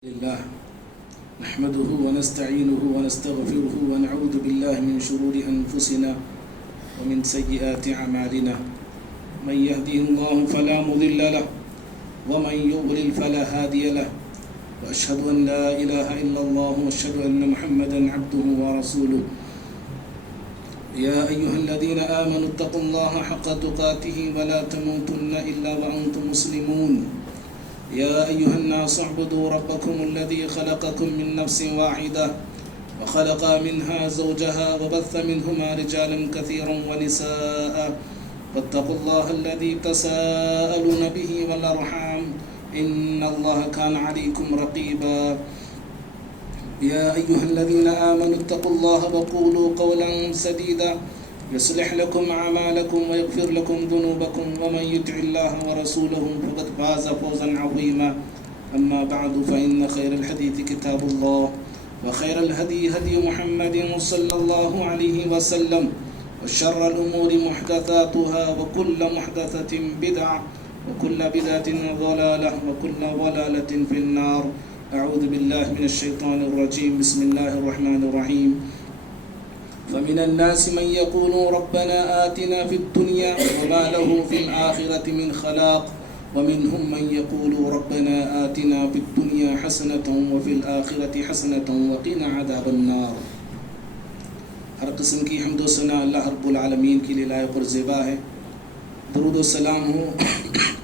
لله نحمده ونستعينه ونستغفره ونعوذ بالله من شرور أنفسنا ومن سيئات أعمالنا من يهديه الله فلا مضل له ومن يضلل فلا هادي له وأشهد أن لا إله إلا الله وأشهد أن محمدا عبده ورسوله يا أيها الذين آمنوا اتقوا الله حق تقاته ولا تموتن إلا وأنتم مسلمون يا أيها الناس اعبدوا ربكم الذي خلقكم من نفس واحدة وخلق منها زوجها وبث منهما رجالا كثيرا ونساء واتقوا الله الذي تساءلون به والأرحام إن الله كان عليكم رقيبا يا أيها الذين آمنوا اتقوا الله وقولوا قولا سديدا يصلح لكم أعمالكم ويغفر لكم ذنوبكم ومن يطع الله ورسوله فقد فاز فوزا عظيما أما بعد فإن خير الحديث كتاب الله وخير الهدي هدي محمد صلى الله عليه وسلم وشر الأمور محدثاتها وكل محدثة بدعة وكل بدعة ضلالة وكل ضلالة في النار أعوذ بالله من الشيطان الرجيم بسم الله الرحمن الرحيم فمن الناس من يقول ربنا آتنا في الدنيا وما له في الآخرة من خلاق ومنهم من يقول ربنا آتنا في الدنيا حسنة وفي الآخرة حسنة وقنا عذاب النار. ہر قسم کی حمد و ثنا اللہ رب العالمین کے لیے لائق اور زیبا ہے. درود و سلام ہو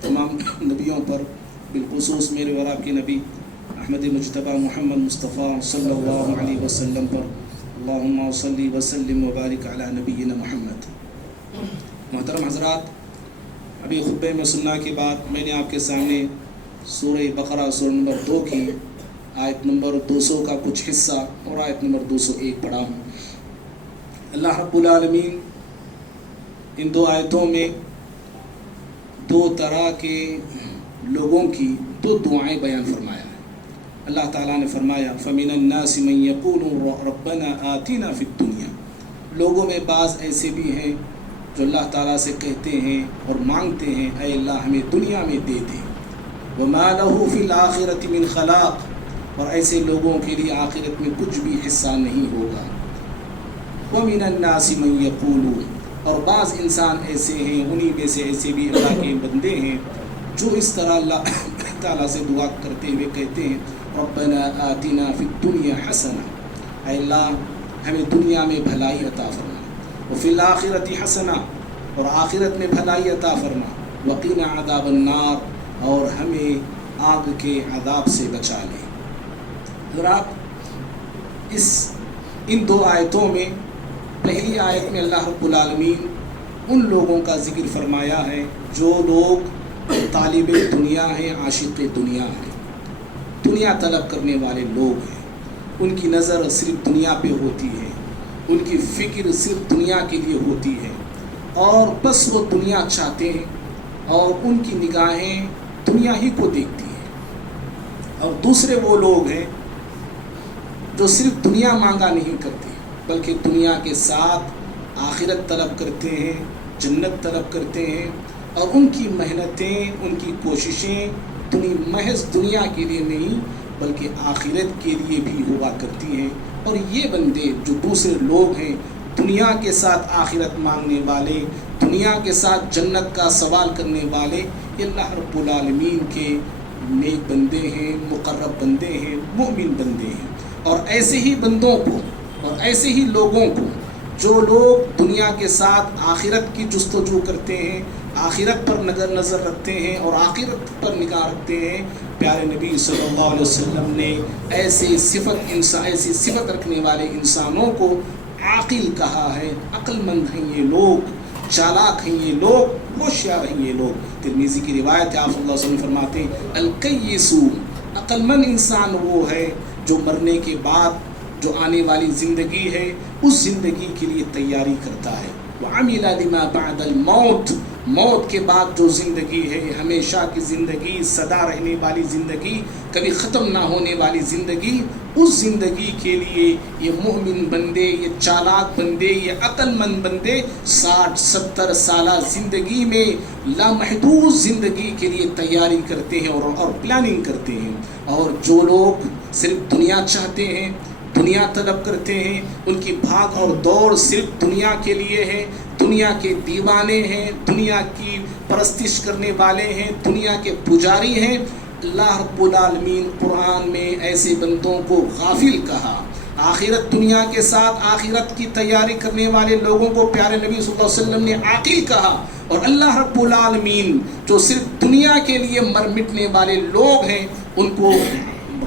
تمام نبیوں پر، بالخصوص میرے اور آپ کے نبی احمد مجتبی محمد مصطفیٰ صلی اللہ علیہ وسلم پر. اللہم صلی وسلم وبارک علی نبینا محمد. محترم حضرات، ابھی خطبے میں سننا کے بعد میں نے آپ کے سامنے سورہ بقرہ سورہ نمبر 2 کی آیت نمبر 200 کا کچھ حصہ اور آیت نمبر 201 پڑھا ہوں. اللہ رب العالمین ان دو آیتوں میں دو طرح کے لوگوں کی دو دعائیں بیان فرمایا ہے. اللہ تعالیٰ نے فرمایا فَمِنَ النَّاسِ مَن يَقُولُ رَبَّنَا آتِنَا فِي الدُّنْيَا. لوگوں میں بعض ایسے بھی ہیں جو اللہ تعالیٰ سے کہتے ہیں اور مانگتے ہیں اے اللہ ہمیں دنیا میں دے دے. وَمَا لَهُ فِي الْآخِرَةِ مِنْ خَلَاقٍ. اور ایسے لوگوں کے لیے آخرت میں کچھ بھی حصہ نہیں ہوگا. وَمِنَ النَّاسِ مَن يَقُولُ. اور بعض انسان ایسے ہیں، انہی میں سے ایسے بھی اللہ کے بندے ہیں جو اس طرح اللہ تعالیٰ سے دعا کرتے ہوئے کہتے ہیں ربنا آتنا فی الدنیا حسنہ. اے اللہ ہمیں دنیا میں بھلائی عطا فرما، وفی الآخرۃ حسنہ اور آخرت میں بھلائی عطا فرما، وقنا عذاب النار اور ہمیں آگ کے عذاب سے بچا لے. اور آپ ان دو آیتوں میں پہلی آیت میں اللہ رب العالمین ان لوگوں کا ذکر فرمایا ہے جو لوگ طالب دنیا ہیں، عاشق دنیا ہیں، دنیا طلب کرنے والے لوگ ہیں. ان کی نظر صرف دنیا پہ ہوتی ہے، ان کی فکر صرف دنیا کے لیے ہوتی ہے اور بس وہ دنیا چاہتے ہیں اور ان کی نگاہیں دنیا ہی کو دیکھتی ہیں. اور دوسرے وہ لوگ ہیں جو صرف دنیا مانگا نہیں کرتے بلکہ دنیا کے ساتھ آخرت طلب کرتے ہیں، جنت طلب کرتے ہیں اور ان کی محنتیں، ان کی کوششیں محض دنیا کے لیے نہیں بلکہ آخرت کے لیے بھی ہوا کرتی ہیں. اور یہ بندے جو دوسرے لوگ ہیں دنیا کے ساتھ آخرت مانگنے والے، دنیا کے ساتھ جنت کا سوال کرنے والے، یہ اللہ رب العالمین کے نیک بندے ہیں، مقرب بندے ہیں، مومن بندے ہیں. اور ایسے ہی بندوں کو اور ایسے ہی لوگوں کو جو لوگ دنیا کے ساتھ آخرت کی جستجو کرتے ہیں، آخرت پر نظر رکھتے ہیں اور آخرت پر نگاہ رکھتے ہیں، پیارے نبی صلی اللہ علیہ وسلم نے ایسی صفت رکھنے والے انسانوں کو عاقل کہا ہے. عقل مند ہیں یہ لوگ، چالاک ہیں یہ لوگ، ہوشیار ہیں یہ لوگ. ترمذی کی روایت ہے، آپ صلی اللہ علیہ وسلم فرماتے ہیں الکیس، عقل مند انسان وہ ہے جو مرنے کے بعد جو آنے والی زندگی ہے اس زندگی کے لیے تیاری کرتا ہے. وعمل لما بعد الموت، موت کے بعد جو زندگی ہے ہمیشہ کی زندگی، سدا رہنے والی زندگی، کبھی ختم نہ ہونے والی زندگی، اس زندگی کے لیے یہ مومن بندے، یہ چالاک بندے، یہ عقل مند بندے 60-70 سالہ زندگی میں لامحدود زندگی کے لیے تیاری کرتے ہیں اور پلاننگ کرتے ہیں. اور جو لوگ صرف دنیا چاہتے ہیں، دنیا طلب کرتے ہیں، ان کی بھاگ اور دوڑ صرف دنیا کے لیے ہے، دنیا کے دیوانے ہیں، دنیا کی پرستش کرنے والے ہیں، دنیا کے پجاری ہیں، اللہ رب العالمین قرآن میں ایسے بندوں کو غافل کہا. آخرت دنیا کے ساتھ آخرت کی تیاری کرنے والے لوگوں کو پیارے نبی صلی اللہ علیہ وسلم نے عاقل کہا. اور اللہ رب العالمین جو صرف دنیا کے لیے مر مٹنے والے لوگ ہیں ان کو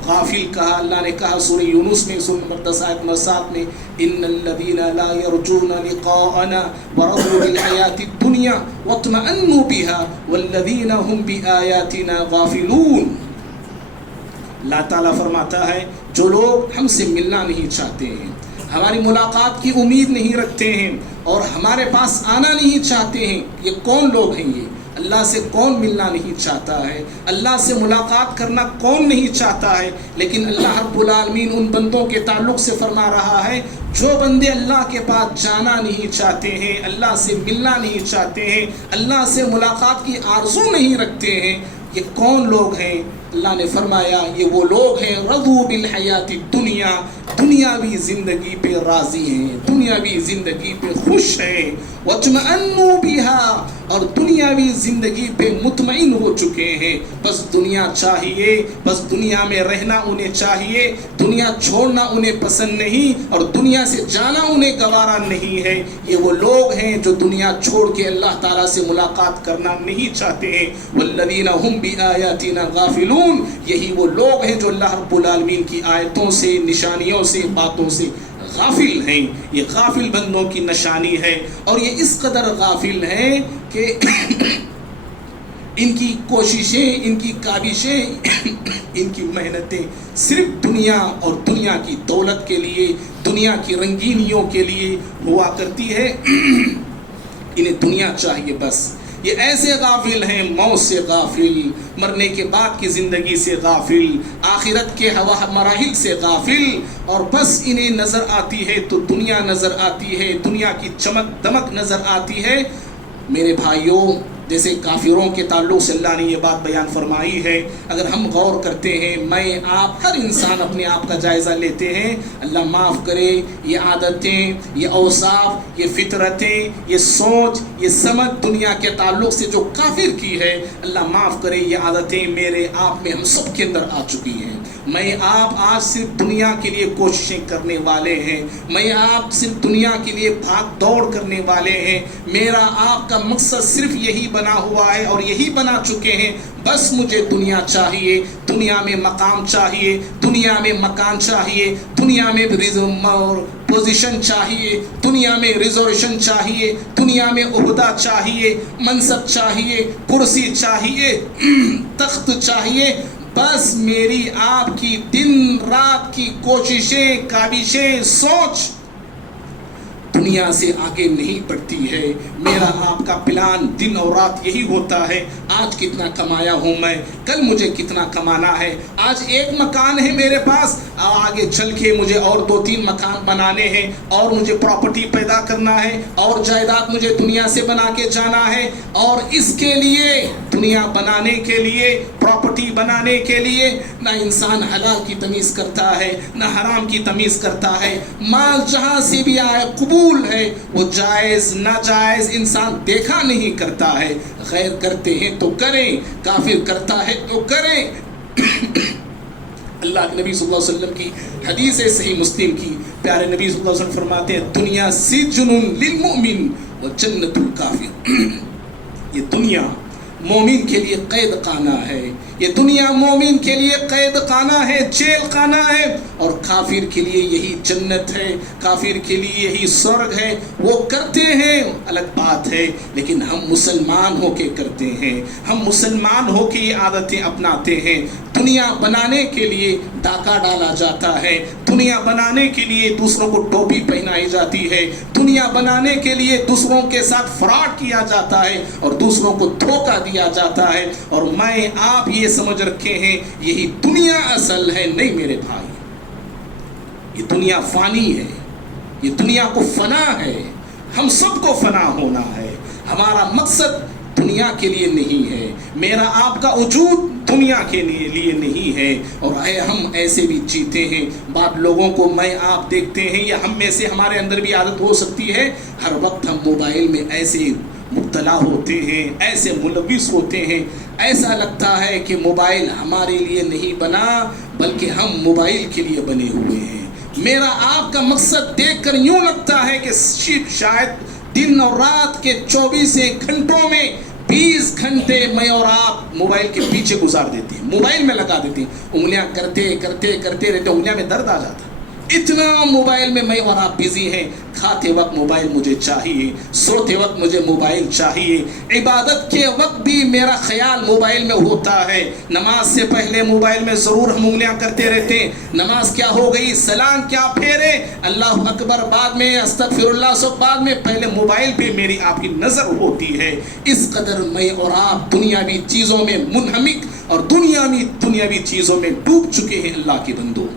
غافل کہا. اللہ نے کہا سورہ یونس میں سورہ نمبر 10 آیت نمبر 7 میں ان الذين لا يرجون لقاءنا ورضوا بالحياة الدنيا واطمأنوا بها والذين هم بآياتنا غافلون. اللہ تعالیٰ فرماتا ہے جو لوگ ہم سے ملنا نہیں چاہتے ہیں، ہماری ملاقات کی امید نہیں رکھتے ہیں اور ہمارے پاس آنا نہیں چاہتے ہیں، یہ کون لوگ ہیں؟ یہ اللہ سے کون ملنا نہیں چاہتا ہے؟ اللہ سے ملاقات کرنا کون نہیں چاہتا ہے؟ لیکن اللہ رب العالمین ان بندوں کے تعلق سے فرما رہا ہے جو بندے اللہ کے پاس جانا نہیں چاہتے ہیں، اللہ سے ملنا نہیں چاہتے ہیں، اللہ سے ملاقات کی آرزو نہیں رکھتے ہیں، یہ کون لوگ ہیں؟ اللہ نے فرمایا یہ وہ لوگ ہیں رضوا بالحیات الدنیا، دنیاوی زندگی پہ راضی ہیں، دنیاوی زندگی پہ خوش ہیں، واطمأنوا بها، اور دنیاوی زندگی پہ مطمئن ہو چکے ہیں. بس دنیا چاہیے، بس دنیا میں رہنا انہیں چاہیے، دنیا چھوڑنا انہیں پسند نہیں اور دنیا سے جانا انہیں گوارا نہیں ہے. یہ وہ لوگ ہیں جو دنیا چھوڑ کے اللہ تعالیٰ سے ملاقات کرنا نہیں چاہتے ہیں. والذین هم بآیاتنا غافلون، یہی وہ لوگ ہیں جو اللہ رب العالمین کی آیتوں سے، نشانیوں سے، باتوں سے غافل ہیں. یہ غافل بندوں کی نشانی ہے اور یہ اس قدر غافل ہیں کہ ان کی کوششیں، ان کی کاوشیں، ان کی محنتیں صرف دنیا اور دنیا کی دولت کے لیے، دنیا کی رنگینیوں کے لیے ہوا کرتی ہے. انہیں دنیا چاہیے بس. یہ ایسے غافل ہیں، موت سے غافل، مرنے کے بعد کی زندگی سے غافل، آخرت کے مراحل سے غافل، اور بس انہیں نظر آتی ہے تو دنیا نظر آتی ہے، دنیا کی چمک دمک نظر آتی ہے. میرے بھائیوں، جیسے کافروں کے تعلق سے اللہ نے یہ بات بیان فرمائی ہے، اگر ہم غور کرتے ہیں، میں آپ ہر انسان اپنے آپ کا جائزہ لیتے ہیں، اللہ معاف کرے یہ عادتیں، یہ اوصاف، یہ فطرتیں، یہ سوچ، یہ سمجھ دنیا کے تعلق سے جو کافر کی ہے، اللہ معاف کرے یہ عادتیں میرے آپ میں، ہم سب کے اندر آ چکی ہیں. میں آپ آج صرف دنیا کے لیے کوششیں کرنے والے ہیں، میں آپ صرف دنیا کے لیے بھاگ دوڑ کرنے والے ہیں. میرا آپ کا مقصد صرف یہی بنا ہوا ہے اور یہی بنا چکے ہیں، بس مجھے دنیا چاہیے، دنیا میں مقام چاہیے، دنیا میں مکان چاہیے، دنیا میں پوزیشن چاہیے، دنیا میں ریزرویشن چاہیے، دنیا میں عہدہ چاہیے، منصب چاہیے، کرسی چاہیے، تخت چاہیے. بس میری آپ کی دن رات کی کوششیں، کاوشیں، سوچ دنیا سے آگے نہیں بڑھتی ہے. میرا آپ کا پلان دن اور رات یہی ہوتا ہے، آج کتنا کمایا ہوں میں، کل مجھے کتنا کمانا ہے. آج ایک مکان ہے میرے پاس، آگے چل کے مجھے اور 2-3 مکان بنانے ہیں، اور مجھے پراپرٹی پیدا کرنا ہے، اور جائیداد مجھے دنیا سے بنا کے جانا ہے. اور اس کے لیے، دنیا بنانے کے لیے، پراپرٹی بنانے کے لیے نہ انسان حلال کی تمیز کرتا ہے، نہ حرام کی تمیز کرتا ہے. مال جہاں سے بھی آئے قبول ہے، وہ جائز ناجائز انسان دیکھا نہیں کرتا ہے. غیر کرتے ہیں تو کریں، کافر کرتا ہے تو کریں. اللہ کے نبی صلی اللہ علیہ وسلم کی حدیث ہے صحیح مسلم کی، پیارے نبی صلی اللہ علیہ وسلم فرماتے ہیں دنیا سجن للمؤمن و جنت الکافر. یہ دنیا مومن کے لیے قید خانہ ہے، یہ دنیا مومن کے لیے قید خانہ ہے، جیل خانہ ہے، اور کافر کے لیے یہی جنت ہے، کافر کے لیے یہی سرگ ہے. وہ کرتے ہیں الگ بات ہے، لیکن ہم مسلمان ہو کے کرتے ہیں، ہم مسلمان ہو کے یہ عادتیں اپناتے ہیں. دنیا بنانے کے لیے ڈاکہ ڈالا جاتا ہے، دنیا بنانے کے لیے دوسروں کو ٹوپی پہنائی جاتی ہے، دنیا بنانے کے لیے دوسروں کے ساتھ فراڈ کیا جاتا ہے اور دوسروں کو دھوکہ دیا جاتا ہے، اور میں آپ یہ سمجھ رکھے ہیں یہی دنیا اصل ہے۔ نہیں میرے بھائی، یہ دنیا فانی ہے، یہ دنیا کو فنا ہے، ہم سب کو فنا ہونا ہے۔ ہمارا مقصد دنیا کے لیے نہیں ہے، میرا آپ کا وجود دنیا کے لیے نہیں ہے، اور ہم ایسے بھی جیتے ہیں۔ بعض لوگوں کو میں آپ دیکھتے ہیں یا ہم میں سے ہمارے اندر بھی عادت ہو سکتی ہے، ہر وقت ہم موبائل میں ایسے مبتلا ہوتے ہیں، ایسے ملوث ہوتے ہیں، ایسا لگتا ہے کہ موبائل ہمارے لیے نہیں بنا بلکہ ہم موبائل کے لیے بنے ہوئے ہیں۔ میرا آپ کا مقصد دیکھ کر یوں لگتا ہے کہ شاید دن اور رات کے 24 گھنٹوں میں 20 گھنٹے میں اور آپ موبائل کے پیچھے گزار دیتے ہیں، موبائل میں لگا دیتے ہیں، انگلیاں کرتے رہتے، انگلیاں میں درد آ جاتا ہے، اتنا موبائل میں اور آپ بزی ہیں۔ کھاتے وقت موبائل مجھے چاہیے، سوتے وقت مجھے موبائل چاہیے، عبادت کے وقت بھی میرا خیال موبائل میں ہوتا ہے، نماز سے پہلے موبائل میں ضرور ہم انگلیاں کرتے رہتے ہیں، نماز کیا ہو گئی، سلام کیا پھیرے، اللہ اکبر بعد میں، استغفر اللہ سب بعد میں، پہلے موبائل پہ میری آپ کی نظر ہوتی ہے۔ اس قدر میں اور آپ دنیاوی چیزوں میں منہمک اور دنیاوی چیزوں میں ڈوب چکے ہیں۔ اللہ کے بندو،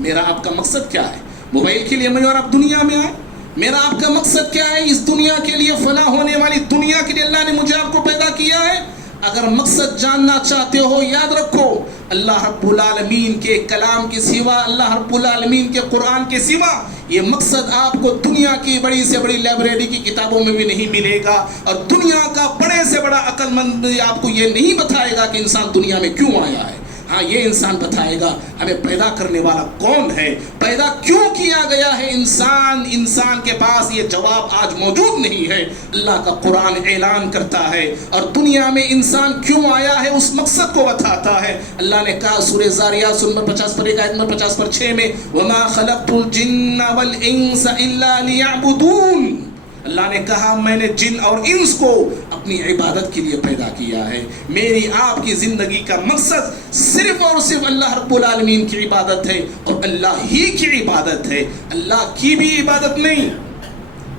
میرا آپ کا مقصد کیا ہے؟ موبائل کے لیے میں اور آپ دنیا میں آئے؟ میرا آپ کا مقصد کیا ہے؟ اس دنیا کے لیے، فنا ہونے والی دنیا کے لیے اللہ نے مجھے آپ کو پیدا کیا ہے؟ اگر مقصد جاننا چاہتے ہو، یاد رکھو، اللہ رب العالمین کے کلام کے سوا، اللہ رب العالمین کے قرآن کے سوا یہ مقصد آپ کو دنیا کی بڑی سے بڑی لائبریری کی کتابوں میں بھی نہیں ملے گا، اور دنیا کا بڑے سے بڑا عقل مند آپ کو یہ نہیں بتائے گا کہ انسان دنیا میں کیوں آیا ہے۔ ہاں، یہ انسان بتائے گا ہمیں پیدا کرنے والا کون ہے، پیدا کیوں کیا گیا ہے انسان کے پاس یہ جواب آج موجود نہیں ہے۔ اللہ کا قرآن اعلان کرتا ہے اور دنیا میں انسان کیوں آیا ہے اس مقصد کو بتاتا ہے۔ اللہ نے کہا سورہ زاریات نمبر 50 پر 1 آیت نمبر 50 پر 6 میں، وَمَا خَلَقْتُ الْجِنَّ وَالْإِنسَ إِلَّا لِيَعْبُدُونَ، اللہ نے کہا میں نے جن اور انس کو اپنی عبادت کے لیے پیدا کیا ہے۔ میری آپ کی زندگی کا مقصد صرف اور صرف اللہ رب العالمین کی عبادت ہے، اور اللہ ہی کی عبادت ہے، اللہ کی بھی عبادت نہیں۔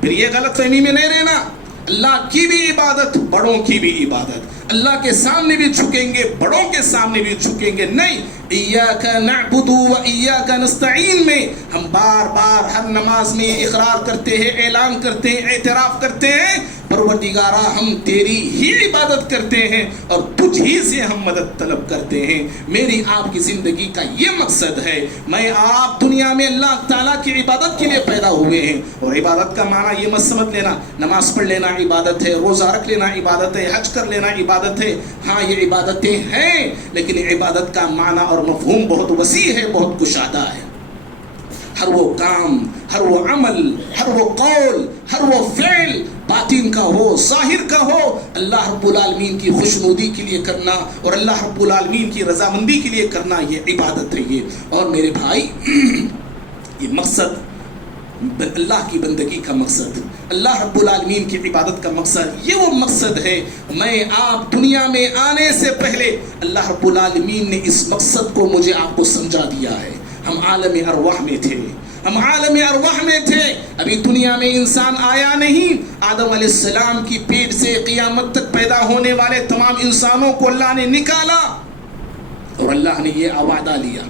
پھر یہ غلط فہمی میں نہیں رہنا، اللہ کی بھی عبادت، بڑوں کی بھی عبادت، اللہ کے سامنے بھی جھکیں گے، بڑوں کے سامنے بھی جھکیں گے، نہیں۔ ایاک نعبد و ایاک نستعین میں ہم بار بار ہر نماز میں اقرار کرتے ہیں، اعلان کرتے ہیں، اعتراف کرتے ہیں، پروردگارا ہم تیری ہی عبادت کرتے ہیں اور تجھ ہی سے ہم مدد طلب کرتے ہیں۔ میری آپ کی زندگی کا یہ مقصد ہے، میں آپ دنیا میں اللہ تعالیٰ کی عبادت کے لیے پیدا ہوئے ہیں، اور عبادت کا معنی یہ مت سمجھ لینا نماز پڑھ لینا عبادت ہے، روزہ رکھ لینا عبادت ہے، حج کر لینا عبادت ہے۔ ہاں یہ عبادتیں ہیں، لیکن عبادت کا معنی اور مفہوم بہت وسیع ہے، بہت کشادہ ہے۔ ہر وہ کام، ہر وہ عمل، ہر وہ قول، ہر وہ فعل، باطن کا ہو ظاہر کا ہو، اللہ رب العالمین کی خوشنودی کے لیے کرنا اور اللہ رب العالمین کی رضامندی کے لیے کرنا، یہ عبادت ہے۔ یہ اور میرے بھائی یہ مقصد اللہ کی بندگی کا مقصد، اللہ رب العالمین کی عبادت کا مقصد، یہ وہ مقصد ہے۔ میں آپ دنیا میں آنے سے پہلے اللہ رب العالمین نے اس مقصد کو مجھے آپ کو سمجھا دیا ہے۔ ہم عالم ارواح میں تھے، ہم عالم ارواح میں تھے، ابھی دنیا میں انسان آیا نہیں۔ آدم علیہ السلام کی پیٹ سے قیامت تک پیدا ہونے والے تمام انسانوں کو اللہ نے نکالا، اور اللہ نے یہ وعدہ لیا،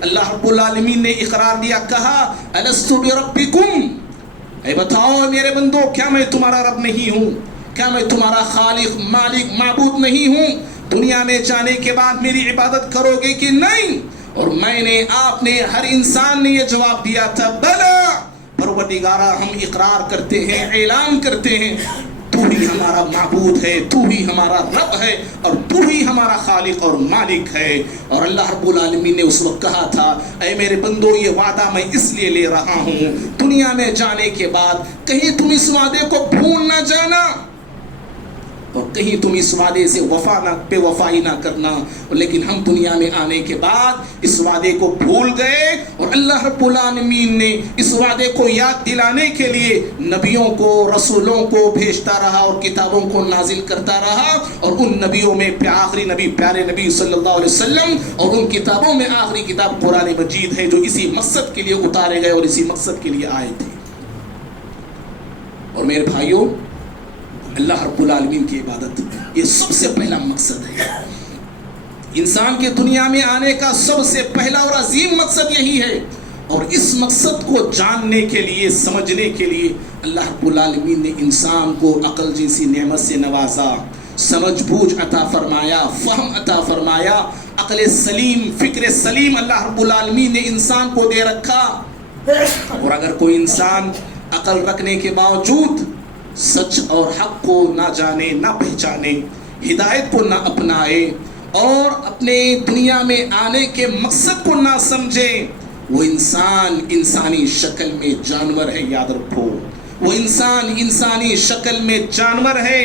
اللہ رب العالمین نے اقرار دیا، کہا الست بربکم، اے بتاؤ میرے بندو، کیا میں تمہارا رب نہیں ہوں؟ کیا میں تمہارا خالق، مالک، معبود نہیں ہوں؟ دنیا میں جانے کے بعد میری عبادت کرو گے کہ نہیں؟ اور میں نے، آپ نے، ہر انسان نے یہ جواب دیا تھا، بلا پروردگارا ہم اقرار کرتے ہیں، اعلان کرتے ہیں، تو ہی ہمارا معبود ہے، تو ہی ہمارا رب ہے، اور تو ہی ہمارا خالق اور مالک ہے۔ اور اللہ رب العالمین نے اس وقت کہا تھا، اے میرے بندو یہ وعدہ میں اس لیے لے رہا ہوں، دنیا میں جانے کے بعد کہیں تم اس وعدے کو بھول نہ جانا۔ اور کہیں تم اس وعدے سے بے وفائی نہ کرنا. لیکن ہم دنیا میں آنے کے بعد اس وعدے کو بھول گئے اور اللہ رب العالمین نے اس وعدے کو یاد دلانے کے لیے نبیوں کو رسولوں کو بھیجتا رہا اور کتابوں کو نازل کرتا رہا. اور ان نبیوں میں آخری نبی پیارے نبی صلی اللہ علیہ وسلم اور ان کتابوں میں آخری کتاب قرآن مجید ہے جو اسی مقصد کے لیے اتارے گئے اور اسی مقصد کے لیے آئے تھے. اور میرے بھائیوں اللہ رب العالمین کی عبادت یہ سب سے پہلا مقصد ہے. انسان کے دنیا میں آنے کا سب سے پہلا اور عظیم مقصد یہی ہے. اور اس مقصد کو جاننے کے لیے سمجھنے کے لیے اللہ رب العالمین نے انسان کو عقل جیسی نعمت سے نوازا, سمجھ بوجھ عطا فرمایا, فہم عطا فرمایا, عقل سلیم فکر سلیم اللہ رب العالمین نے انسان کو دے رکھا. اور اگر کوئی انسان عقل رکھنے کے باوجود سچ اور حق کو نہ جانے نہ پہچانے, ہدایت کو نہ اپنائے اور اپنے دنیا میں آنے کے مقصد کو نہ سمجھے, وہ انسان انسانی شکل میں جانور ہے. یاد رکھو, وہ انسان انسانی شکل میں جانور ہے,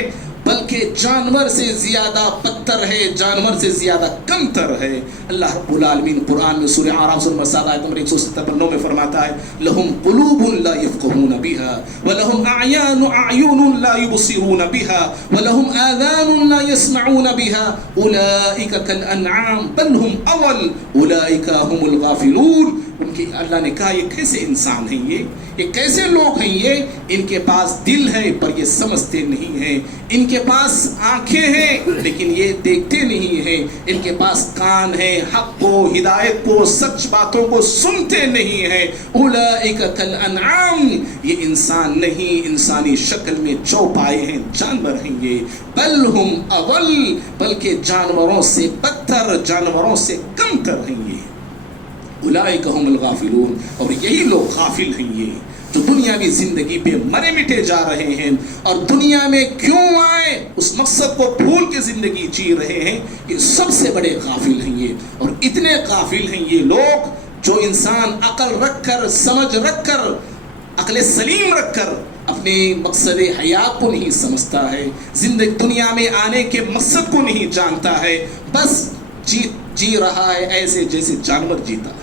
بلکہ جانور سے زیادہ بدتر ہے, جانور سے زیادہ کمتر ہے. اللہ رب العالمین قرآن میں سورہ اعراف سورہ 7 آیت نمبر 179 میں فرماتا ہے لہم قلوب لا یفقہون بها ولہم اعین لا یبصرون بها ولہم آذان لا یسمعون بها اولئک کالانعام بل هم اضل اولئک هم الغافلون. ان کی اللہ نے کہا یہ کیسے انسان ہیں, یہ کیسے لوگ ہیں, یہ ان کے پاس دل ہے پر یہ سمجھتے نہیں ہیں, ان کے پاس آنکھیں ہیں لیکن یہ دیکھتے نہیں ہیں, ان کے پاس کان ہے حق کو ہدایت کو سچ باتوں کو سنتے نہیں ہیں. اولئک کالانعام, یہ انسان نہیں انسانی شکل میں چوپائے ہیں, جانور ہیں یہ. بل ہم اضل, بلکہ جانوروں سے بدتر جانوروں سے کمتر ہیں یہ. اولئک هم الغافلون, اور یہی لوگ غافل ہیں یہ جو دنیاوی زندگی پہ مرے مٹے جا رہے ہیں اور دنیا میں کیوں آئے اس مقصد کو بھول کے زندگی جی رہے ہیں. یہ سب سے بڑے غافل ہیں یہ. اور اتنے غافل ہیں یہ لوگ جو انسان عقل رکھ کر سمجھ رکھ کر عقل سلیم رکھ کر اپنے مقصد حیات کو نہیں سمجھتا ہے, زندگی دنیا میں آنے کے مقصد کو نہیں جانتا ہے, بس جی رہا ہے ایسے جیسے جانور جیتا ہے,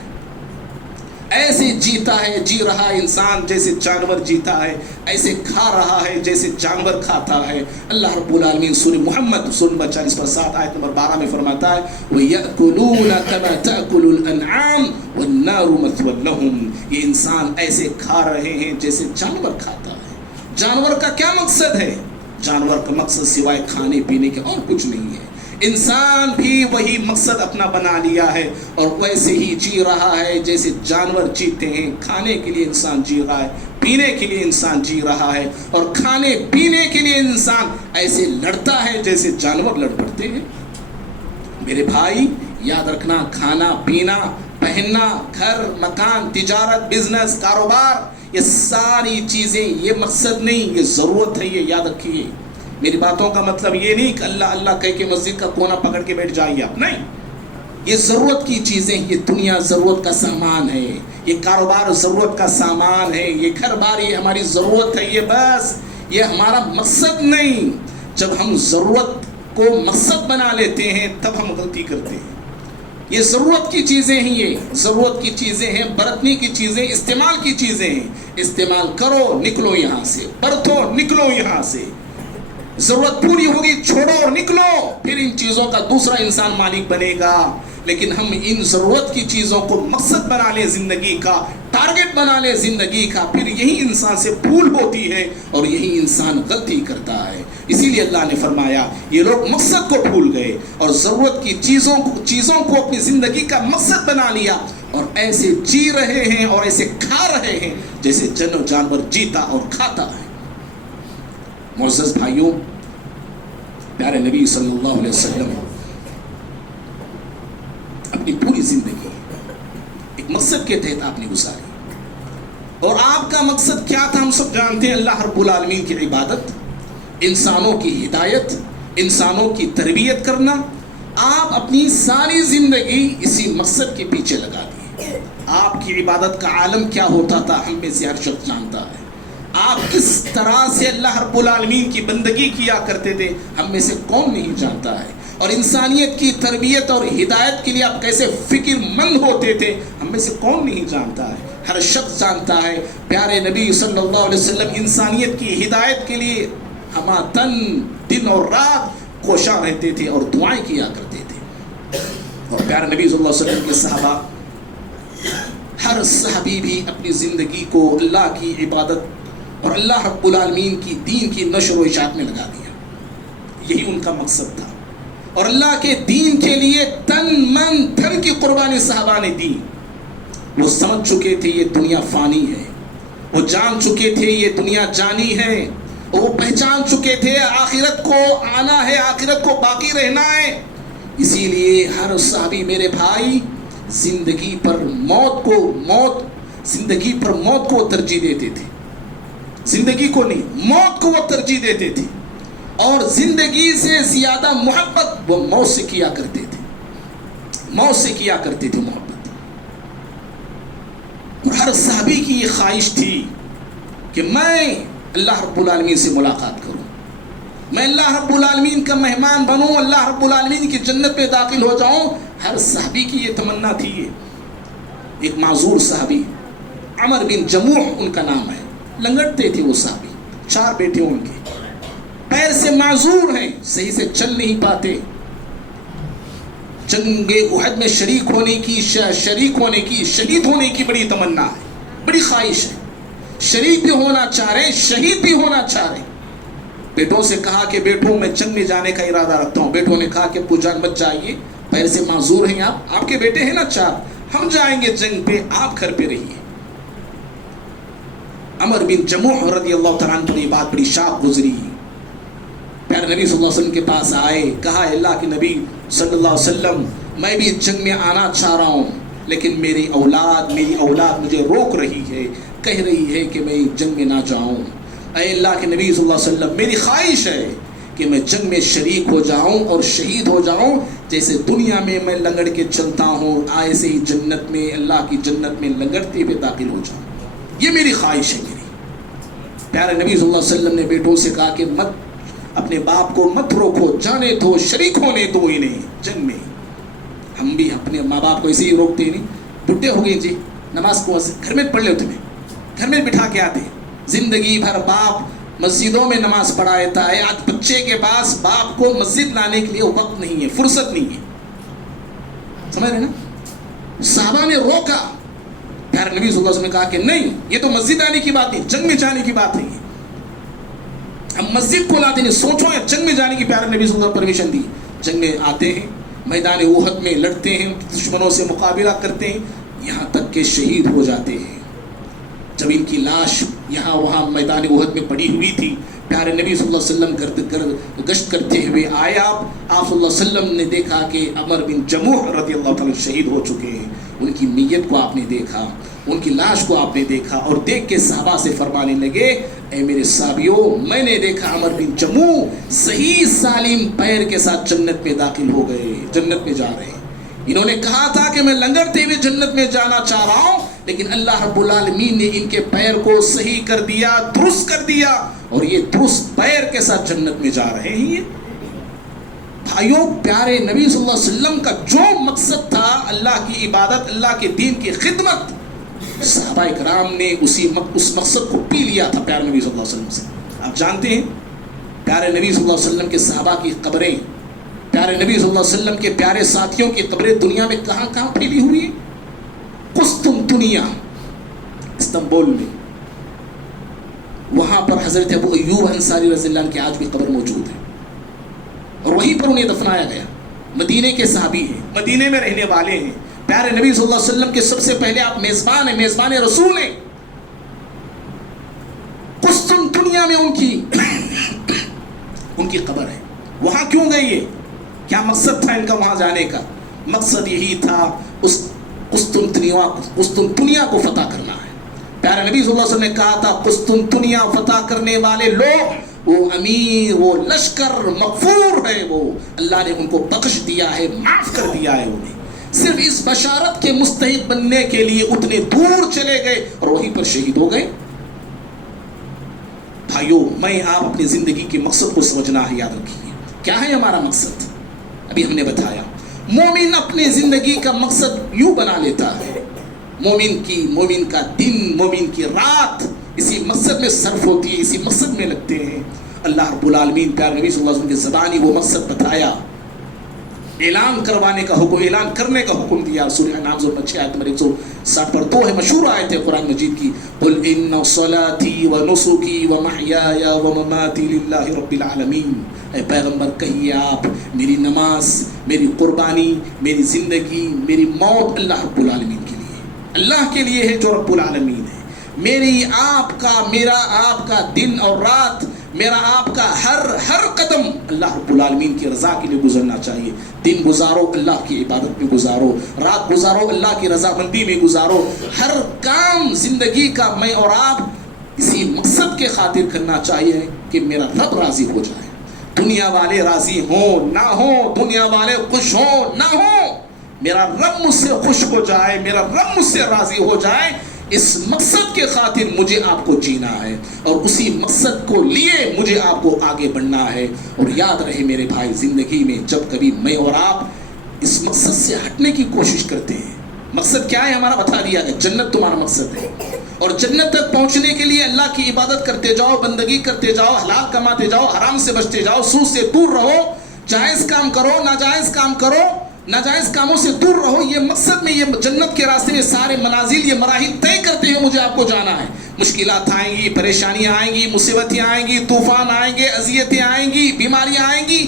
ایسے جیتا ہے جی رہا انسان جیسے جانور جیتا ہے, ایسے کھا رہا ہے جیسے جانور کھاتا ہے. اللہ رب العالمین سورہ محمد سورہ 47 آیت نمبر 12 میں فرماتا ہے وَيَأْكُلُونَ كَمَا تَأْكُلُ الْأَنْعَامُ وَالنَّارُ مَثْوًى لَهُمْ, یہ انسان ایسے کھا رہے ہیں جیسے جانور کھاتا ہے. جانور کا کیا مقصد ہے؟ جانور کا مقصد سوائے کھانے پینے کے اور کچھ نہیں ہے. انسان بھی وہی مقصد اپنا بنا لیا ہے اور ویسے ہی جی رہا ہے جیسے جانور جیتے ہیں. کھانے کے لیے انسان جی رہا ہے, پینے کے لیے انسان جی رہا ہے, اور کھانے پینے کے لیے انسان ایسے لڑتا ہے جیسے جانور لڑ پڑتے ہیں. میرے بھائی یاد رکھنا, کھانا پینا پہننا گھر مکان تجارت بزنس کاروبار یہ ساری چیزیں یہ مقصد نہیں, یہ ضرورت ہے. یہ یاد رکھیے. میری باتوں کا مطلب یہ نہیں کہ اللہ اللہ کہہ کے مسجد کا کونا پکڑ کے بیٹھ جائیے آپ, نہیں. یہ ضرورت کی چیزیں, یہ دنیا ضرورت کا سامان ہے, یہ کاروبار ضرورت کا سامان ہے, یہ گھر بار یہ ہماری ضرورت ہے, یہ بس یہ ہمارا مقصد نہیں. جب ہم ضرورت کو مقصد بنا لیتے ہیں تب ہم غلطی کرتے ہیں. یہ ضرورت کی چیزیں ہیں, یہ ضرورت کی چیزیں ہیں, برتنے کی چیزیں, استعمال کی چیزیں ہیں. استعمال کرو نکلو یہاں سے, برتو نکلو یہاں سے. ضرورت پوری ہوگی چھوڑو اور نکلو, پھر ان چیزوں کا دوسرا انسان مالک بنے گا. لیکن ہم ان ضرورت کی چیزوں کو مقصد بنا لیں زندگی کا, ٹارگٹ بنا لیں زندگی کا, پھر یہی انسان سے بھول ہوتی ہے اور یہی انسان غلطی کرتا ہے. اسی لیے اللہ نے فرمایا یہ لوگ مقصد کو بھول گئے اور ضرورت کی چیزوں کو اپنی زندگی کا مقصد بنا لیا اور ایسے جی رہے ہیں اور ایسے کھا رہے ہیں جیسے جانور جیتا اور کھاتا ہے. معزز بھائیوں, پیارے نبی صلی اللہ علیہ وسلم اپنی پوری زندگی ایک مقصد کے تحت آپ نے گزاری, اور آپ کا مقصد کیا تھا ہم سب جانتے ہیں. اللہ رب العالمین کی عبادت, انسانوں کی ہدایت, انسانوں کی تربیت کرنا. آپ اپنی ساری زندگی اسی مقصد کے پیچھے لگا دیے. آپ کی عبادت کا عالم کیا ہوتا تھا ہم میں سے ہر شخص جانتا ہے. آپ کس طرح سے اللہ رب العالمین کی بندگی کیا کرتے تھے ہم میں سے کون نہیں جانتا ہے، اور انسانیت کی تربیت اور ہدایت کے لیے آپ کیسے فکر مند ہوتے تھے ہم میں سے کون نہیں جانتا ہے۔ ہر شخص جانتا ہے پیارے نبی صلی اللہ علیہ وسلم انسانیت کی ہدایت کے لیے ہمہ دن اور رات کوشاں رہتے تھے اور دعائیں کیا کرتے تھے۔ اور پیارے نبی صلی اللہ علیہ وسلم کے صحابہ، ہر صحابی بھی اپنی زندگی کو اللہ کی عبادت اور اللہ رب العالمین کی دین کی نشر و اشاعت میں لگا دیا، یہی ان کا مقصد تھا۔ اور اللہ کے دین کے لیے تن من دھن کی قربانی صحابہ نے دی۔ وہ سمجھ چکے تھے یہ دنیا فانی ہے، وہ جان چکے تھے یہ دنیا جانی ہے، وہ پہچان چکے تھے آخرت کو آنا ہے، آخرت کو باقی رہنا ہے۔ اسی لیے ہر صحابی میرے بھائی زندگی پر موت کو ترجیح دیتے تھے، زندگی کو نہیں، موت کو وہ ترجیح دیتے تھے، اور زندگی سے زیادہ محبت وہ موت سے کیا کرتے تھے، موت سے کیا کرتے تھے محبت۔ اور ہر صحابی کی یہ خواہش تھی کہ میں اللہ رب العالمین سے ملاقات کروں، میں اللہ رب العالمین کا مہمان بنوں، اللہ رب العالمین کی جنت میں داخل ہو جاؤں۔ ہر صحابی کی یہ تمنا تھی۔ ایک معذور صحابی عمر بن جموح ان کا نام ہے، لنگڑتے تھے وہ صحابی، 4 بیٹے ان کے، پیر سے معذور ہیں، صحیح سے چل نہیں پاتے۔ جنگ احد میں شریک ہونے کی شہید ہونے کی بڑی تمنا ہے، بڑی خواہش ہے، شریک بھی ہونا چاہ رہے، شہید بھی ہونا چاہ رہے۔ بیٹوں سے کہا کہ بیٹوں میں جنگ میں جانے کا ارادہ رکھتا ہوں۔ بیٹوں نے کہا کہ ابو جان مت جائیے، پیر سے معذور ہیں آپ کے بیٹے ہیں نا 4، ہم جائیں گے جنگ پہ، آپ گھر پہ رہیے۔ عمر بن جموح رضی اللہ تعالیٰ عنہ پر یہ بات بڑی شاق گزری، پیارے نبی صلی اللہ علیہ وسلم کے پاس آئے، کہا اللہ کے نبی صلی اللہ علیہ وسلم میں بھی جنگ میں آنا چاہ رہا ہوں، لیکن میری اولاد مجھے روک رہی ہے، کہہ رہی ہے کہ میں جنگ میں نہ جاؤں۔ اے اللہ کے نبی صلی اللہ علیہ وسلم میری خواہش ہے کہ میں جنگ میں شریک ہو جاؤں اور شہید ہو جاؤں، جیسے دنیا میں میں لنگڑ کے چلتا ہوں ایسے ہی جنت میں، اللہ کی جنت میں لنگڑتے ہوئے داخل ہو جاؤں، یہ میری خواہش ہے۔ میری پیارے نبی صلی اللہ علیہ وسلم نے بیٹوں سے کہا کہ اپنے باپ کو مت روکو، جانے دو، شریک ہونے دو انہیں جنگ میں۔ ہم بھی اپنے ماں باپ کو ایسے ہی روکتے نہیں، بڈھے ہو گئے جی نماز کو گھر میں پڑھ لو، تمہیں گھر میں بٹھا کے آتے، زندگی بھر باپ مسجدوں میں نماز پڑھاتا ہے، آج بچے کے پاس باپ کو مسجد لانے کے لیے وقت نہیں ہے، فرصت نہیں ہے، سمجھ رہے نا؟ صحابہ نے روکا، پیارے نبی صلی اللہ علیہ وسلم نے کہا کہ نہیں، یہ تو مسجد آنے کی بات نہیں، جنگ میں جانے کی بات نہیں ہے، ہم مسجد کو لاتے نہیں، سوچو جنگ میں جانے کی پیارے نبی صلی اللہ علیہ وسلم پرمیشن دی۔ جنگ میں آتے ہیں، میدان احد میں لڑتے ہیں، دشمنوں سے مقابلہ کرتے ہیں، یہاں تک کہ شہید ہو جاتے ہیں۔ جب ان کی لاش یہاں وہاں میدان احد میں پڑی ہوئی تھی، پیارے نبی صلی اللہ علیہ وسلم گشت کرتے ہوئے آئے، آپ صلی اللہ علیہ وسلم نے دیکھا کہ عمر بن جموح رضی اللہ تعالیٰ شہید ہو چکے ہیں، ان کی نیت کو آپ نے دیکھا، ان کی لاش کو آپ نے دیکھا، اور دیکھ کے صحابہ سے فرمانے لگے اے میرے صحابیوں، میں نے دیکھا عمر بن جموح صحیح سالم پیر کے ساتھ جنت میں داخل ہو گئے، جنت میں جا رہے ہیں۔ انہوں نے کہا تھا کہ میں لنگڑتے ہوئے جنت میں جانا چاہ رہا ہوں، لیکن اللہ رب العالمین نے ان کے پیر کو صحیح کر دیا، درست کر دیا، اور یہ درست پیر کے ساتھ جنت میں جا رہے ہیں۔ یہ بھائیوں، پیارے نبی صلی اللہ علیہ وسلم کا جو مقصد تھا اللہ کی عبادت، اللہ کے دین کی خدمت، صحابہ اکرام نے اس مقصد کو پی لیا تھا پیارے نبی صلی اللہ علیہ وسلم سے۔ آپ جانتے ہیں پیارے نبی صلی اللہ علیہ وسلم کے صحابہ کی قبریں، پیارے نبی صلی اللہ علیہ وسلم کے پیارے ساتھیوں کی قبریں دنیا میں کہاں کہاں پھیلی ہوئی ہیں؟ قسطنطنیہ، استنبول میں، وہاں پر حضرت ابو ایوب انصاری رضی اللہ عنہ کی آج بھی قبر موجود ہے، اور وہیں پر انہیں دفنایا گیا۔ مدینے کے صحابی ہیں، مدینے میں رہنے والے ہیں، پیارے نبی صلی اللہ علیہ وسلم کے سب سے پہلے آپ میزبان ہیں، میزبان رسول ہیں۔ قسطنطنیہ میں ان کی قبر ہے۔ وہاں کیوں گئے؟ یہ کیا مقصد تھا ان کا وہاں جانے کا؟ مقصد یہی تھا اس قسطنطنیہ کو فتح کرنا ہے۔ پیارے نبی صلی اللہ علیہ وسلم نے کہا تھا قسطنطنیہ فتح کرنے والے لوگ، وہ امیر، وہ لشکر مغفور ہے، وہ اللہ نے ان کو بخش دیا ہے، معاف کر دیا ہے انہیں۔ صرف اس بشارت کے مستحق بننے کے لیے اتنے دور چلے گئے اور وہیں پر شہید ہو گئے۔ بھائیوں میں آپ اپنی زندگی کے مقصد کو سمجھنا ہے. یاد رکھیے کیا ہے ہمارا مقصد. ابھی ہم نے بتایا مومن اپنے زندگی کا مقصد یوں بنا لیتا ہے. مومن کا دن، مومن کی رات اسی مقصد میں صرف ہوتی ہے، اسی مقصد میں لگتے ہیں. اللہ رب العالمین پیارے نبی صلی اللہ علیہ وسلم کی زبانی وہ مقصد بتایا، اعلان کروانے کا حکم، اعلان کرنے کا حکم دیا. سورہ انعام 6 آیت نمبر 160 پر 2 ہے، مشہور آیت ہے قرآن مجید کی. قل ان صلاتی و نسکی و محیای و مماتی للہ رب العالمین. اے پیغمبر کہیے آپ، میری نماز، میری قربانی، میری زندگی، میری موت اللہ رب العالمین کے لیے، اللہ کے لیے ہے جو رب العالمین ہے. میری آپ کا، میرا آپ کا دن اور رات، میرا آپ کا ہر قدم اللہ رب العالمین کی رضا کے لیے گزرنا چاہیے. دن گزارو اللہ کی عبادت میں گزارو، رات گزارو اللہ کی رضا مندی میں گزارو. ہر کام زندگی کا میں اور آپ اسی مقصد کے خاطر کرنا چاہیے کہ میرا رب راضی ہو جائے. دنیا والے راضی ہوں نہ ہوں، دنیا والے خوش ہوں نہ ہوں، میرا رب مجھ سے خوش ہو جائے، میرا رب مجھ سے راضی ہو جائے. اس مقصد کے خاطر مجھے آپ کو جینا ہے اور اسی مقصد کو لیے مجھے آپ کو آگے بڑھنا ہے. اور یاد رہے میرے بھائی، زندگی میں جب کبھی میں اور آپ اس مقصد سے ہٹنے کی کوشش کرتے ہیں، مقصد کیا ہے ہمارا بتا دیا کہ جنت تمہارا مقصد ہے، اور جنت تک پہنچنے کے لیے اللہ کی عبادت کرتے جاؤ، بندگی کرتے جاؤ، حلال کماتے جاؤ، حرام سے بچتے جاؤ، سود سے دور رہو، جائز کام کرو، ناجائز کام کرو، ناجائز کاموں سے دور رہو. یہ مقصد میں، یہ جنت کے راستے میں سارے منازل، یہ مراحل طے کرتے ہیں مجھے آپ کو جانا ہے. مشکلات آئیں گی، پریشانیاں آئیں گی، مصیبتیں آئیں گی، طوفان آئیں گے، اذیتیں آئیں گی، بیماریاں آئیں گی،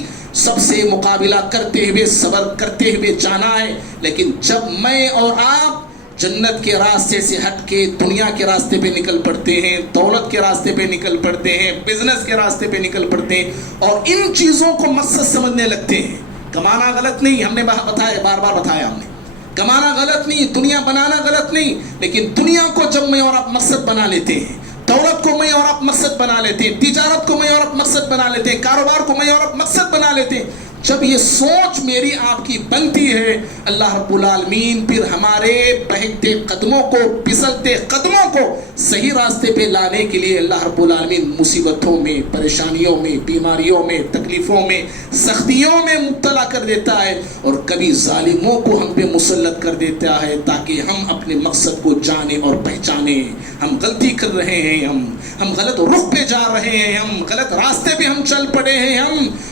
سب سے مقابلہ کرتے ہوئے، صبر کرتے ہوئے جانا ہے. لیکن جب میں اور آپ جنت کے راستے سے ہٹ کے دنیا کے راستے پہ نکل پڑتے ہیں، دولت کے راستے پہ نکل پڑتے ہیں، بزنس کے راستے پہ نکل پڑتے ہیں اور ان چیزوں کو مقصد سمجھنے لگتے ہیں. کمانا غلط نہیں، ہم نے بتایا، بار بار بتایا ہم نے، کمانا غلط نہیں، دنیا بنانا غلط نہیں، لیکن دنیا کو جب میں اور آپ مقصد بنا لیتے ہیں، دولت کو میں اور آپ مقصد بنا لیتے ہیں، تجارت کو میں اور آپ مقصد بنا لیتے ہیں، کاروبار کو میں اور آپ مقصد بنا لیتے ہیں، جب یہ سوچ میری آپ کی بنتی ہے، اللہ رب العالمین پھر ہمارے بہتے قدموں کو، پھسلتے قدموں کو صحیح راستے پہ لانے کے لیے اللہ رب العالمین مصیبتوں میں، پریشانیوں میں، بیماریوں میں، تکلیفوں میں، سختیوں میں مبتلا کر دیتا ہے، اور کبھی ظالموں کو ہم پہ مسلط کر دیتا ہے تاکہ ہم اپنے مقصد کو جانیں اور پہچانیں. ہم غلطی کر رہے ہیں، ہم غلط رخ پہ جا رہے ہیں، ہم غلط راستے پہ ہم چل پڑے ہیں.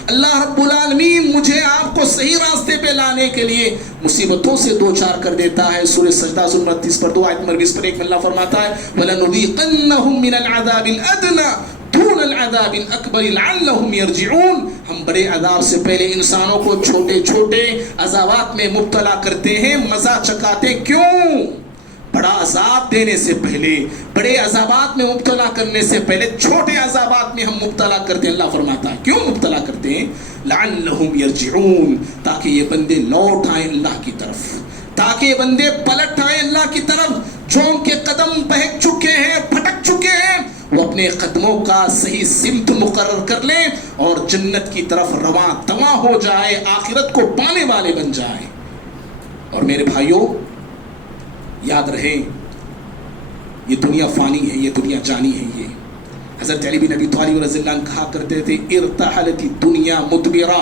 اللہ رب العالمین مجھے آپ کو صحیح راستے پہ لانے کے لیے مصیبتوں سے دوچار کر دیتا ہے. سورہ سجدہ 39 پر 2 آیت نمبر 20 پر 1 میں اللہ فرماتا ہے وَلَنُذِيقَنَّهُم مِّنَ الْعَذَابِ الْأَدْنَىٰ دُونَ الْعَذَابِ الْأَكْبَرِ لَعَلَّهُمْ يَرْجِعُونَ. ہم بڑے عذاب سے پہلے انسانوں کو چھوٹے چھوٹے عذابات میں مبتلا کرتے ہیں، مزہ چکاتے. کیوں؟ بڑا عذاب دینے سے پہلے، بڑے عذابات میں مبتلا کرنے سے پہلے چھوٹے عذابات میں ہم مبتلا کرتے ہیں. اللہ فرماتا ہے کیوں مبتلا کرتے ہیں؟ لعلہم یرجعون، تاکہ یہ بندے لوٹ آئیں اللہ کی طرف، تاکہ یہ بندے پلٹ آئیں اللہ کی طرف. جو ان کے قدم بہک چکے ہیں، پھٹک چکے ہیں، وہ اپنے قدموں کا صحیح سمت مقرر کر لیں اور جنت کی طرف رواں دواں ہو جائے، آخرت کو پانے والے بن جائیں. اور میرے بھائیوں یاد رہے یہ دنیا فانی ہے، یہ دنیا جانی ہے. یہ حضرت علی بن ابی طالب رضی اللہ عنہ کہا کرتے تھے ارتحلت الدنیا مدبرہ،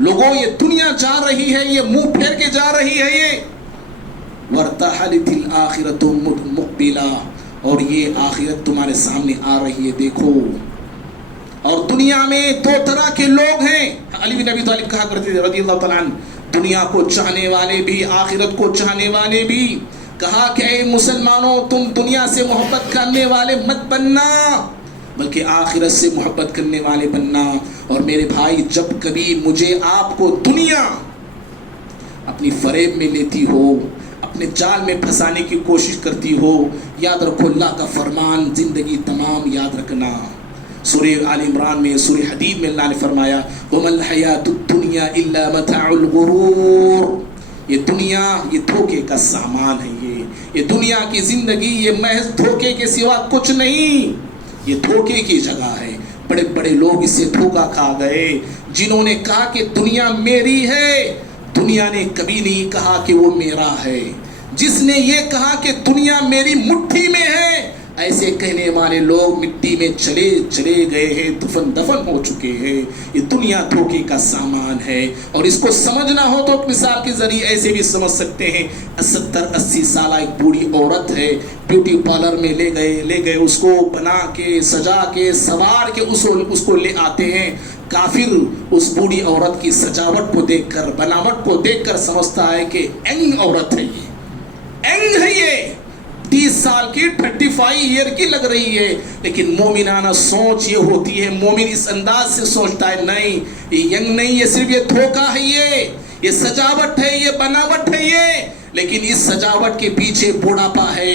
لوگوں یہ دنیا جا رہی ہے، یہ منہ پھیر کے جا رہی ہے. یہ وارتحلت الآخرۃ مقبلہ، اور یہ آخرت تمہارے سامنے آ رہی ہے، دیکھو. اور دنیا میں 2 طرح کے لوگ ہیں. علی بن ابی طالب کہا کرتے تھے رضی اللہ تعالیٰ عنہ، دنیا کو چاہنے والے بھی، آخرت کو چاہنے والے بھی. کہا کہ اے مسلمانوں، تم دنیا سے محبت کرنے والے مت بننا، بلکہ آخرت سے محبت کرنے والے بننا. اور میرے بھائی جب کبھی مجھے آپ کو دنیا اپنی فریب میں لیتی ہو، اپنے جال میں پھنسانے کی کوشش کرتی ہو، یاد رکھو اللہ کا فرمان زندگی تمام یاد رکھنا. سورہ آل عمران میں، سورہ حدید میں اللہ نے فرمایا وَمَا الْحَيَاةُ الدُّنْيَا إِلَّا مَتَاعُ الْغُرُورِ. یہ دنیا یہ دھوکے کا سامان ہے. یہ دنیا کی زندگی یہ محض دھوکے کے سوا کچھ نہیں، یہ دھوکے کی جگہ ہے. بڑے بڑے لوگ اس سے دھوکا کھا گئے، جنہوں نے کہا کہ دنیا میری ہے. دنیا نے کبھی نہیں کہا کہ وہ میرا ہے. جس نے یہ کہا کہ دنیا میری مٹھی میں ہے، ایسے کہنے والے لوگ مٹی میں چلے گئے ہیں، دفن ہو چکے ہیں۔ یہ دنیا دھوکے کا سامان ہے، اور اس کو سمجھنا ہو تو مثال کے ذریعے ایسے بھی سمجھ سکتے ہیں۔ 70-80 سالہ ایک بوڑھی عورت ہے، بیوٹی پارلر میں لے گئے اس کو بنا کے سجا کے سوار کے اس کو لے آتے ہیں۔ کافر اس بوڑھی عورت کی سجاوٹ کو دیکھ کر، بناوٹ کو دیکھ کر سمجھتا ہے کہ اینگ عورت ہے، اینگ ہے، یہ 30 سال کی 35 ایئر کی لگ رہی ہے۔ لیکن مومنانہ سوچ یہ ہوتی ہے، مومن اس انداز سے سوچتا ہے نہیں، یہ ینگ نہیں، یہ صرف یہ دھوکہ ہے، یہ سجاوٹ ہے، یہ بناوٹ ہے یہ، لیکن اس سجاوٹ کے پیچھے بوڑھاپا ہے،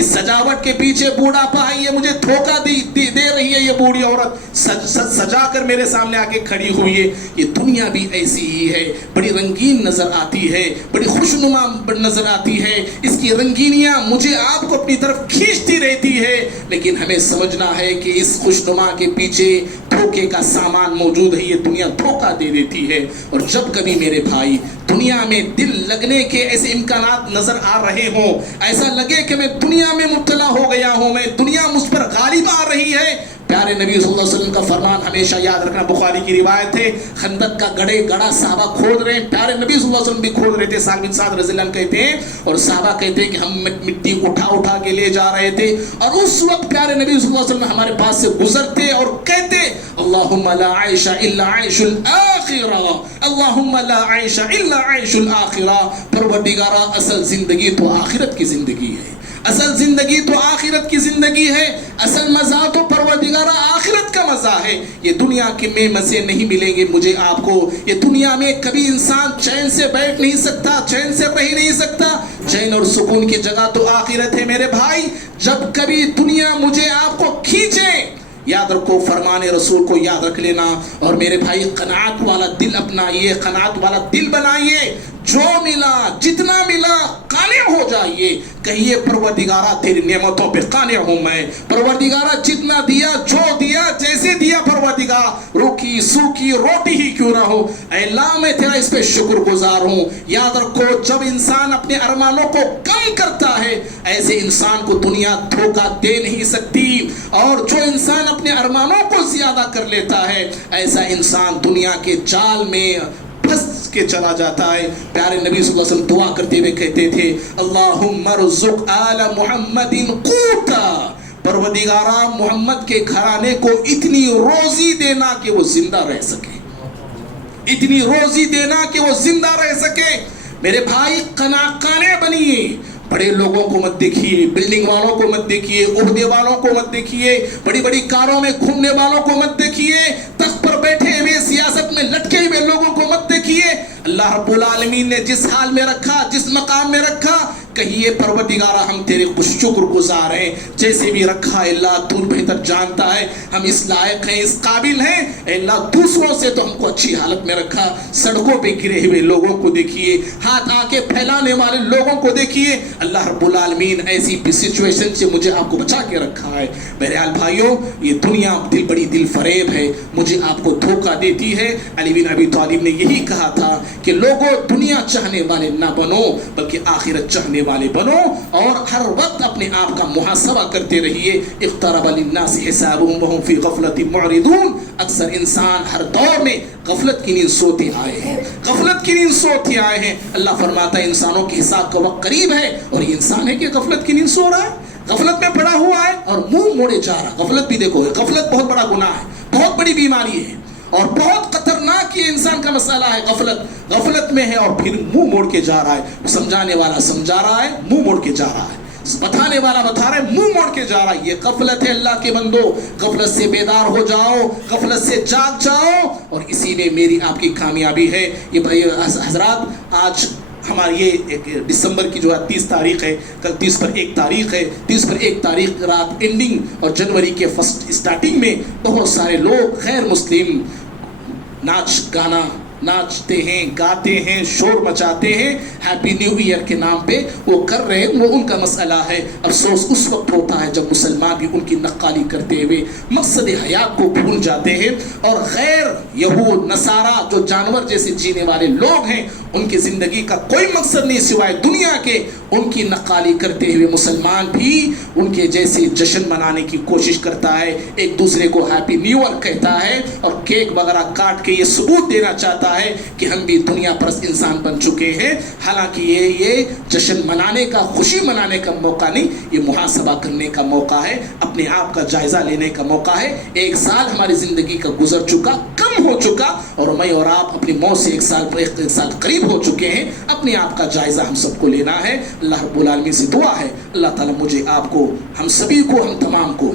اس سجاوٹ کے پیچھے بوڑھاپا ہے، یہ مجھے دھوکہ دے رہی ہے۔ یہ بوڑھی عورت سجا کر میرے سامنے آ کے کھڑی ہوئی ہے۔ یہ دنیا بھی ایسی ہی ہے، بڑی رنگین نظر آتی ہے، بڑی خوشنما نظر آتی ہے، اس کی رنگینیاں مجھے آپ کو اپنی طرف کھینچتی رہتی ہے، لیکن ہمیں سمجھنا ہے کہ اس خوشنما کے پیچھے دھوکے کا سامان موجود ہے۔ یہ دنیا دھوکہ دے دیتی ہے، اور جب کبھی میرے بھائی دنیا میں دل لگنے کے ایسے امکانات نظر آ رہے ہوں، ایسا لگے کہ میں دنیا میں مبتلا ہو گیا ہوں، میں دنیا مجھ پر غالب آ رہی ہے، پیارے نبی صلی اللہ علیہ وسلم کا فرمان ہمیشہ یاد رکھنا، بخاری کی روایت ہے، خندق کا گڑھا صحابہ کھود رہے ہیں، پیارے نبی صلی اللہ علیہ وسلم بھی کھود رہے تھے، سعد بن سعد رضی اللہ عنہ کہتے ہیں، اور صحابہ کہتے ہیں کہ ہم مٹی اٹھا کے لے جا رہے تھے، اور اس وقت پیارے نبی صلی اللہ علیہ وسلم ہمارے پاس سے گزرتے اور کہتے اللہم لا عیش الا عیش الاخرہ، اللہم لا عیش الا عیش الاخرہ، پروردگارا اصل زندگی تو آخرت کی زندگی ہے، اصل زندگی تو آخرت کی زندگی ہے، اصل مزہ تو پروردگارہ آخرت کا مزہ ہے۔ یہ دنیا کے میں مزے نہیں ملیں گے مجھے آپ کو، یہ دنیا میں کبھی انسان چین سے بیٹھ نہیں سکتا، چین سے رہ نہیں سکتا، چین اور سکون کی جگہ تو آخرت ہے میرے بھائی۔ جب کبھی دنیا مجھے آپ کو کھینچے، یاد رکھو فرمان رسول کو یاد رکھ لینا، اور میرے بھائی قناعت والا دل اپنائیے، قناعت والا دل بنائیے، جو ملا جتنا ملا قانع ہو جائیے، کہیے پروردگارہ تیری نعمتوں پہ قانع ہوں میں، پروردگارہ جتنا دیا، جو دیا، جیسے دیا، پروردگار روکی سوکی روٹی ہی کیوں نہ ہو، اے اللہ میں تیرا اس پہ شکر گزار ہوں۔ یاد رکھو جب انسان اپنے ارمانوں کو کم کرتا ہے، ایسے انسان کو دنیا دھوکہ دے نہیں سکتی، اور جو انسان اپنے ارمانوں کو زیادہ کر لیتا ہے، ایسا انسان دنیا کے جال میں پھنس کے چلا جاتا ہے۔ پیارے نبی صلی اللہ علیہ وسلم دعا کرتے ہوئے کہتے تھے اللہم ارزق آل محمد قوتا، پروردگارہ محمد کے گھرانے کو اتنی روزی دینا کہ وہ زندہ رہ سکے، اتنی روزی دینا کہ وہ زندہ رہ سکے۔ میرے بھائی قانع بنیے، بڑے لوگوں کو مت دیکھیے، بلڈنگ والوں کو مت دیکھیے، عہدے والوں کو مت دیکھیے، بڑی بڑی کاروں میں گھومنے والوں کو مت دیکھیے، تخت پر بیٹھے ہوئے سیاست میں لٹکے ہوئے لوگوں کو مت دیکھیے۔ اللہ رب العالمین نے جس حال میں رکھا، جس مقام میں رکھا، کہیے پروردگارہ ہم تیرے کو شکر گزار ہیں، جیسے بھی رکھا اللہ تو بہتر جانتا ہے، ہم اس لائق ہیں، اس قابل ہیں، اے اللہ دوسروں سے تو ہم کو اچھی حالت میں رکھا۔ سڑکوں پہ گرے ہوئے لوگوں کو دیکھیے، ہاتھ آکے پھیلانے والے لوگوں کو دیکھیے، اللہ رب العالمین ایسی بھی سچویشن سے مجھے آپ کو بچا کے رکھا ہے۔ بہرحال بھائیوں، یہ دنیا بڑی دل فریب ہے، مجھے آپ کو دھوکہ دیتی ہے۔ علی بن ابی طالب نے یہی کہا تھا کہ لوگوں دنیا چاہنے والے نہ بنو بلکہ آخرت چاہنے والے بنو، اور ہر وقت اپنے آپ کا محاسبہ کرتے رہیے۔ اقترب للناس حسابهم وهم في غفلة معرضون، اکثر انسان ہر دور میں غفلت کی نیند سوتے آئے ہیں، غفلت کی نیند سوتے آئے ہیں۔ اللہ فرماتا ہے انسانوں کے حساب کا وقت قریب ہے، اور یہ انسان ہے کہ غفلت کی نیند سو رہا ہے، غفلت میں پڑا ہوا ہے اور منہ موڑے جا رہا ہے۔ غفلت بھی دیکھو، غفلت بہت بڑا گناہ ہے، بہت بڑی بیماری ہے، اور بہت خطرناک یہ انسان کا مسئلہ ہے۔ غفلت میں ہے اور پھر منہ موڑ کے جا رہا ہے۔ سمجھانے والا سمجھا رہا ہے، منہ موڑ کے جا رہا ہے، بتانے والا بتا رہا ہے، منہ موڑ کے جا رہا ہے۔ یہ غفلت ہے اللہ کے بندو، غفلت سے بیدار ہو جاؤ، غفلت سے جاگ جاؤ، اور اسی میں میری آپ کی کامیابی ہے۔ یہ بھائی حضرات، آج ہماری یہ دسمبر کی جو ہے 30 تاریخ ہے، کل 30 پر 1 تاریخ ہے، 30 پر 1 تاریخ رات اینڈنگ اور جنوری کے فرسٹ اسٹارٹنگ میں بہت سارے لوگ غیر مسلم ناچ گانا ناچتے ہیں، گاتے ہیں، شور مچاتے ہیں، ہیپی نیو ایئر کے نام پہ وہ کر رہے ہیں، وہ ان کا مسئلہ ہے۔ افسوس اس وقت ہوتا ہے جب مسلمان بھی ان کی نقالی کرتے ہوئے مقصد حیات کو بھول جاتے ہیں، اور غیر یہود نصارہ جو جانور جیسے جینے والے لوگ ہیں، ان کی زندگی کا کوئی مقصد نہیں سوائے دنیا کے، ان کی نقالی کرتے ہوئے مسلمان بھی ان کے جیسے جشن منانے کی کوشش کرتا ہے، ایک دوسرے کو ہیپی نیو ایئر کہتا ہے اور کیک وغیرہ کاٹ کے یہ ثبوت دینا چاہتا ہے کہ ہم بھی دنیا پرست انسان بن چکے ہیں، حالانکہ یہ جشن منانے کا، خوشی منانے کا موقع نہیں، یہ محاسبہ کرنے کا موقع ہے، اپنے آپ کا جائزہ لینے کا موقع ہے۔ ایک سال ہماری زندگی کا گزر چکا، کم ہو چکا، اور میں اور آپ اپنی موت سے ایک سال قریب ہو چکے ہیں۔ اپنے آپ کا جائزہ ہم سب کو لینا ہے۔ اللہ رب العالمین سے دعا ہے اللہ تعالیٰ مجھے، آپ کو، ہم سبھی کو، ہم تمام کو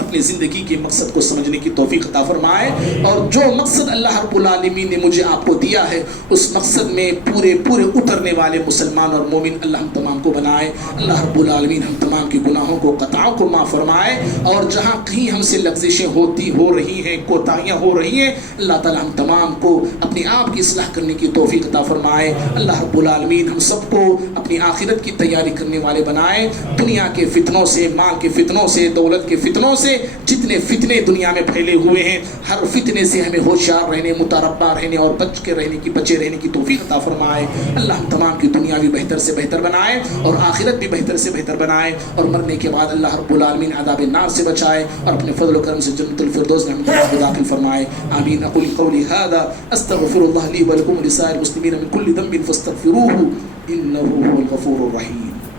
اپنی زندگی کے مقصد کو سمجھنے کی توفیق عطا فرمائے، اور جو مقصد اللہ رب العالمین نے مجھے آپ کو دیا ہے اس مقصد میں پورے اترنے والے مسلمان اور مومن اللہ ہم تمام کو بنائے۔ اللہ رب العالمین ہم تمام کے گناہوں کو، خطاؤں کو معاف فرمائے، اور جہاں کہیں ہم سے لغزشیں ہو رہی ہیں، کوتاہیاں ہو رہی ہیں، اللہ تعالی ہم تمام کو اپنی آپ کی اصلاح کرنے کی توفیق عطا فرمائے۔ اللہ رب العالمین ہم سب کو اپنی آخرت کی تیاری کرنے والے بنائے، دنیا کے فتنوں سے، مال کے فتنوں سے، دولت کے فتنوں سے، جتنے فتنے دنیا میں پھیلے ہوئے ہیں ہر فتنے سے ہمیں ہوشیار رہنے، متربع رہنے اور بچے رہنے کی توفیق عطا فرمائے۔ اللہ ہم تمام کی دنیا بھی بہتر سے بہتر بنائے اور آخرت بھی بہتر سے بہتر بنائے، اور مرنے کے بعد اللہ رب العالمین عذاب النار سے بچائے اور اپنے فضل و کرم سے جنت الفردوس میں ہم تمام کو داخل فرمائے۔ آمین۔ اقول قولی هذا استغفر الله لي ولكم ولسائر المسلمين من كل ذنب فاستغفروه انه هو الغفور الرحيم۔